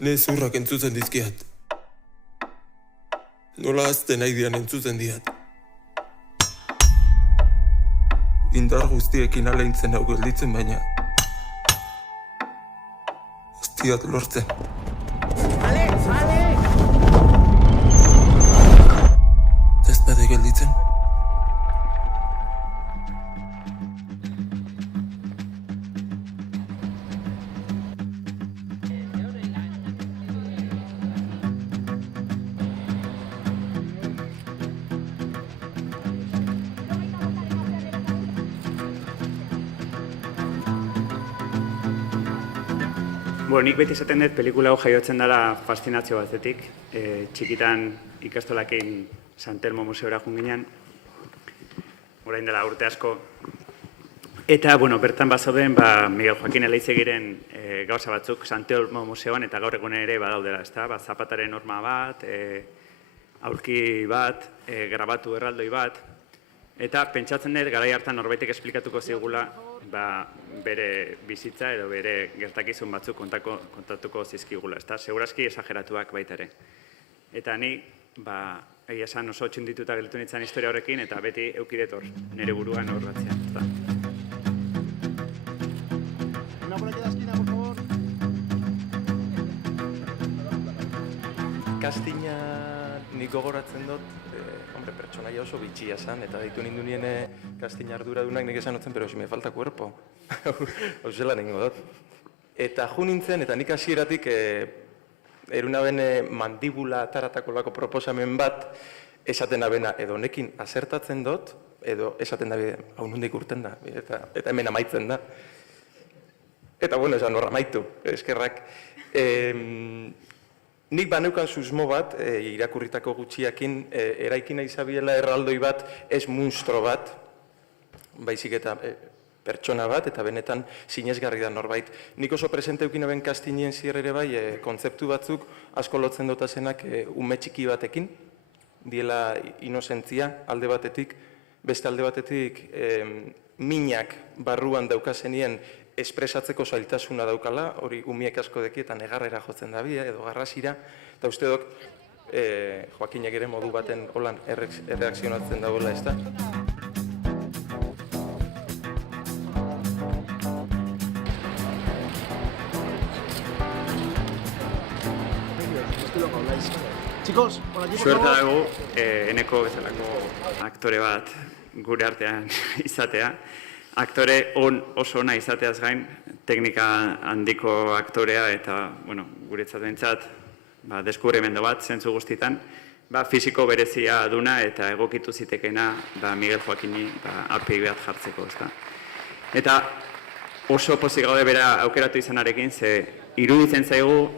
Ne zurrak entzutzen dizkiat. Nola azte nahi dian entzutzen diat. Indar guztiekin aleintzen hau gelditzen baina. Ez diat lortzen. Ez bade gelditzen. Nik beti esaten dut pelikula hau jaiotzen dela faszinazio batetik. Txikitan ikastolakin San Telmo museora joan ginen, orain dela urte asko. Eta, bertan bazauden, Miguel Joaquin Eleizegiren gauza batzuk San Telmo museoan eta gaur egun ere badaudela, ezta? Zapataren horma bat, aurki bat, grabatu erraldoi bat. Eta pentsatzen dut, garai hartan norbaitek esplikatuko zigula, bere bizitza edo bere gertakizun batzuk kontatuko zizkigula, ezta? Segurazki esageratuak baita ere. Eta ni, egia esan oso txundituta gelditu nintzen historia horrekin, eta beti eukidet hor, nire buruan hor batzean, ezta? Una por aquí de esquina, por favor. Castinga nik gogoratzen dut, pertsonaia oso bitxia zan, eta deitu nindu nien casting arduradunak nik esan otzen, pero si me falta cuerpo. Hozela ningo dut. Eta ju nintzen, eta nik hasieratik eruna bene mandibula ataratako lako proposamen bat, esaten abena, edo nekin asertatzen dut, edo esaten da bide, hau nondik urten da, eta hemen amaitzen da. Eta esan horra amaitu, eskerrak. Nik baneukan susmo bat, irakurritako gutxiakin, eraikina izabiela erraldoi bat, ez munstro bat, baizik eta pertsona bat, eta benetan sinesgarri da norbait. Nik oso presente eukina ben kastinien zierrere bai, kontzeptu batzuk asko lotzen dotazenak ume txiki batekin, diela inozentzia alde batetik, beste alde batetik minak barruan daukazenien espresatzeko zailtasuna daukala, hori umiek asko deki eta negarrera jotzen dabi, edo garrasira, eta uste dok Joakinek ere modu baten holan erreakzionatzen dagoela, ez da? Chicos, por aquí, por Suerta favor. dago, eneko bezalako aktore bat gure artean izatea. Aktore oso ona izateaz gain, teknika handiko aktorea eta, guretzat behintzat, deskubrimendu bat, zentzu guztitan, fisiko berezia duna eta egokitu zitekena Miguel Joaquini aurpegi bat jartzeko, ezta. Eta oso pozik gaude bera aukeratu izanarekin, ze iruditzen zaigu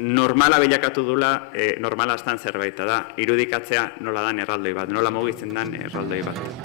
normala bilakatu dula, normala aztan zerbait da, irudikatzea nola dan erraldoi bat, nola mugitzen dan erraldoi bat.